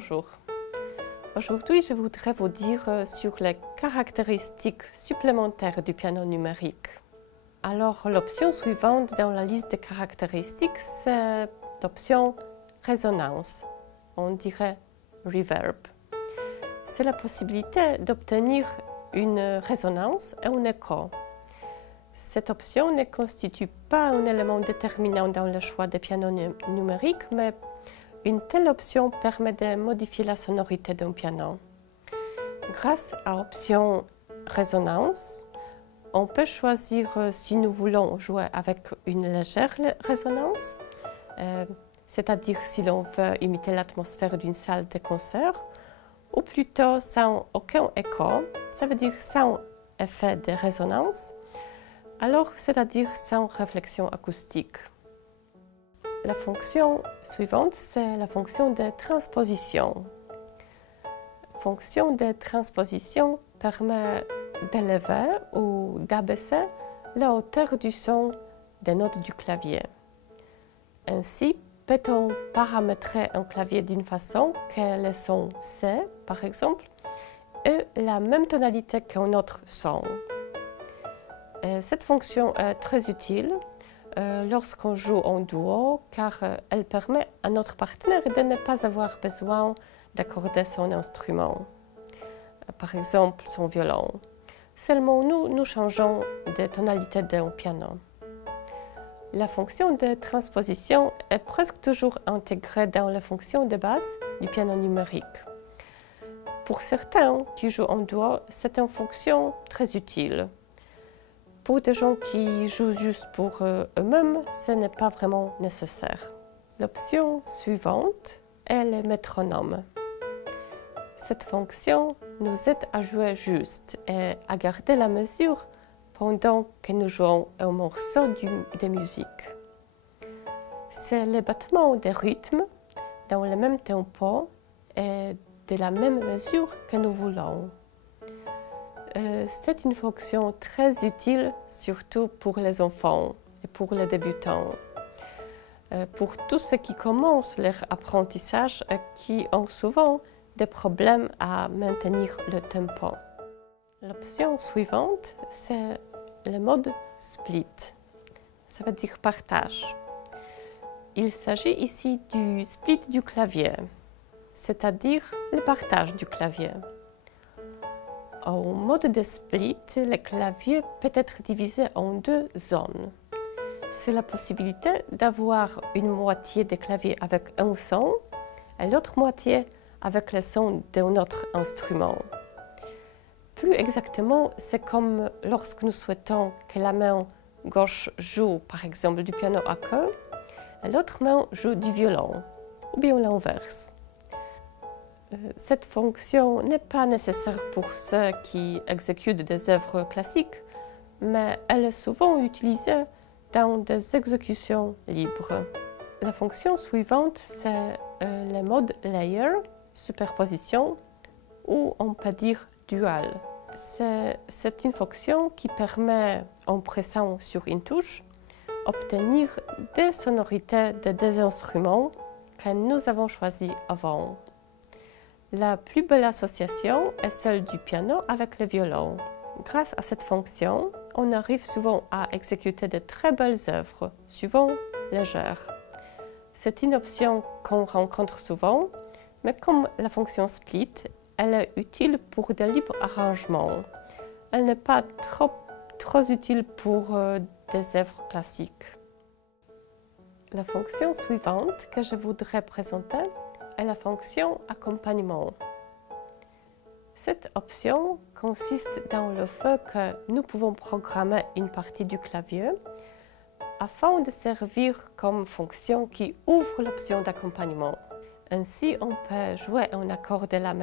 Bonjour. Aujourd'hui, je voudrais vous dire sur les caractéristiques supplémentaires du piano numérique. Alors, l'option suivante dans la liste des caractéristiques, c'est l'option résonance. On dirait reverb. C'est la possibilité d'obtenir une résonance et un écho. Cette option ne constitue pas un élément déterminant dans le choix des pianos numériques, mais une telle option permet de modifier la sonorité d'un piano. Grâce à l'option résonance, on peut choisir si nous voulons jouer avec une légère résonance, c'est-à-dire si l'on veut imiter l'atmosphère d'une salle de concert, ou plutôt sans aucun écho, ça veut dire sans effet de résonance, alors c'est-à-dire sans réflexion acoustique. La fonction suivante, c'est la fonction de transposition. La fonction de transposition permet d'élever ou d'abaisser la hauteur du son des notes du clavier. Ainsi, peut-on paramétrer un clavier d'une façon que le son C, par exemple, ait la même tonalité qu'un autre son. Cette fonction est très utile lorsqu'on joue en duo, car elle permet à notre partenaire de ne pas avoir besoin d'accorder son instrument, par exemple son violon. Seulement nous changeons de tonalité d'un piano. La fonction de transposition est presque toujours intégrée dans la fonction de base du piano numérique. Pour certains qui jouent en duo, c'est une fonction très utile. Pour des gens qui jouent juste pour eux-mêmes, ce n'est pas vraiment nécessaire. L'option suivante est le métronome. Cette fonction nous aide à jouer juste et à garder la mesure pendant que nous jouons un morceau de musique. C'est le battement des rythmes dans le même tempo et de la même mesure que nous voulons. C'est une fonction très utile, surtout pour les enfants et pour les débutants. Pour tous ceux qui commencent leur apprentissage et qui ont souvent des problèmes à maintenir le tempo. L'option suivante, c'est le mode split. Ça veut dire partage. Il s'agit ici du split du clavier, c'est-à-dire le partage du clavier. Au mode de split, le clavier peut être divisé en deux zones. C'est la possibilité d'avoir une moitié du clavier avec un son et l'autre moitié avec le son d'un autre instrument. Plus exactement, c'est comme lorsque nous souhaitons que la main gauche joue par exemple du piano à queue et l'autre main joue du violon, ou bien l'inverse. Cette fonction n'est pas nécessaire pour ceux qui exécutent des œuvres classiques, mais elle est souvent utilisée dans des exécutions libres. La fonction suivante, c'est le mode layer, superposition, ou on peut dire dual. C'est une fonction qui permet, en pressant sur une touche, d'obtenir des sonorités de des instruments que nous avons choisis avant. La plus belle association est celle du piano avec le violon. Grâce à cette fonction, on arrive souvent à exécuter de très belles œuvres, souvent légères. C'est une option qu'on rencontre souvent, mais comme la fonction split, elle est utile pour des libres arrangements. Elle n'est pas trop utile pour des œuvres classiques. La fonction suivante que je voudrais présenter est la fonction accompagnement. Cette option consiste dans le fait que nous pouvons programmer une partie du clavier afin de servir comme fonction qui ouvre l'option d'accompagnement. Ainsi, on peut jouer un accord de la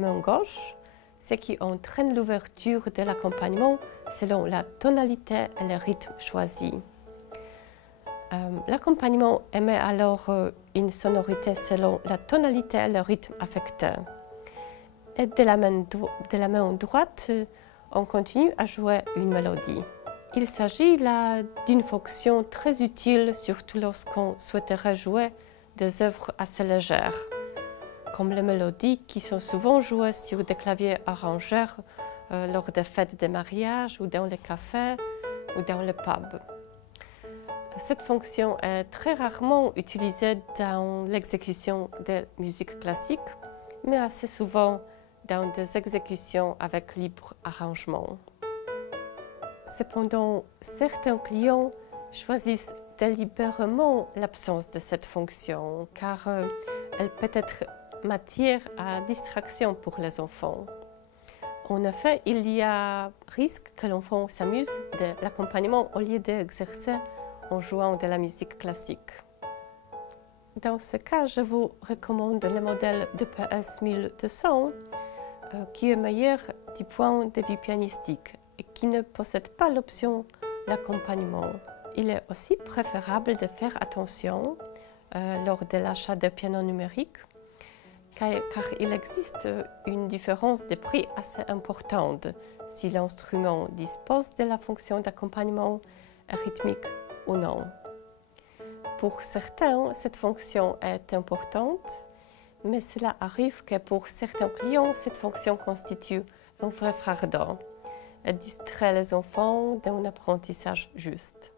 main gauche, ce qui entraîne l'ouverture de l'accompagnement selon la tonalité et le rythme choisi. L'accompagnement émet alors une sonorité selon la tonalité et le rythme affecté. Et de la main droite, on continue à jouer une mélodie. Il s'agit là d'une fonction très utile, surtout lorsqu'on souhaiterait jouer des œuvres assez légères, comme les mélodies qui sont souvent jouées sur des claviers arrangeurs lors des fêtes de mariage ou dans les cafés ou dans les pubs. Cette fonction est très rarement utilisée dans l'exécution de musique classique, mais assez souvent dans des exécutions avec libre arrangement. Cependant, certains clients choisissent délibérément l'absence de cette fonction, car elle peut être matière à distraction pour les enfants. En effet, il y a risque que l'enfant s'amuse de l'accompagnement au lieu d'exercer en jouant de la musique classique. Dans ce cas, je vous recommande le modèle DPS 1200 qui est meilleur du point de vue pianistique et qui ne possède pas l'option l'accompagnement. Il est aussi préférable de faire attention lors de l'achat de piano numérique car il existe une différence de prix assez importante si l'instrument dispose de la fonction d'accompagnement rythmique ou non. Pour certains, cette fonction est importante, mais cela arrive que pour certains clients, cette fonction constitue un vrai fardeau et distrait les enfants d'un apprentissage juste.